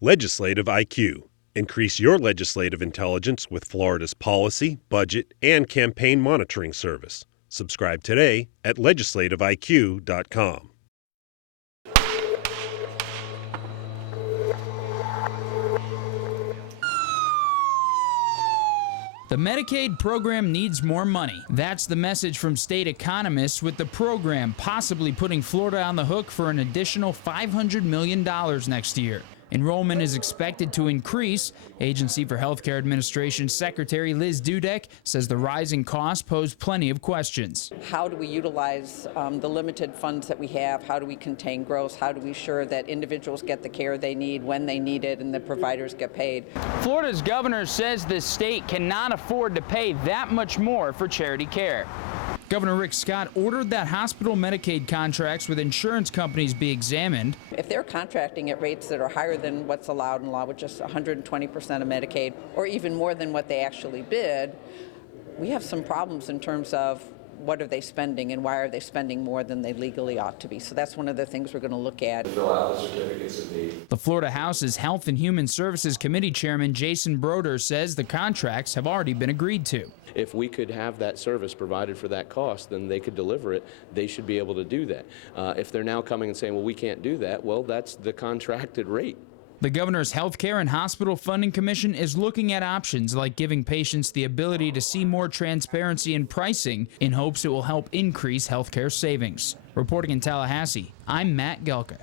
Legislative IQ. Increase your legislative intelligence with Florida's policy, budget, and campaign monitoring service. Subscribe today at legislativeiq.com. The Medicaid program needs more money. That's the message from state economists, with the program possibly putting Florida on the hook for an additional $500 million next year. Enrollment is expected to increase. Agency for Healthcare Administration Secretary Liz Dudek says the rising costs pose plenty of questions. How do we utilize the limited funds that we have? How do we contain growth? How do we ensure that individuals get the care they need when they need it and the providers get paid? Florida's governor says the state cannot afford to pay that much more for charity care. Governor Rick Scott ordered that hospital Medicaid contracts with insurance companies be examined. If they're contracting at rates that are higher than what's allowed in law, which is 120% of Medicaid, or even more than what they actually bid, we have some problems in terms of what are they spending and why are they spending more than they legally ought to be. So that's one of the things we're going to look at. Fill out the certificates of need. The Florida House's Health and Human Services Committee Chairman Jason Broder says the contracts have already been agreed to. If we could have that service provided for that cost, then they could deliver it. They should be able to do that. If they're now coming and saying, well, we can't do that, well, that's the contracted rate. The governor's Healthcare and Hospital Funding Commission is looking at options like giving patients the ability to see more transparency in pricing in hopes it will help increase healthcare savings. Reporting in Tallahassee, I'm Matt Gelka.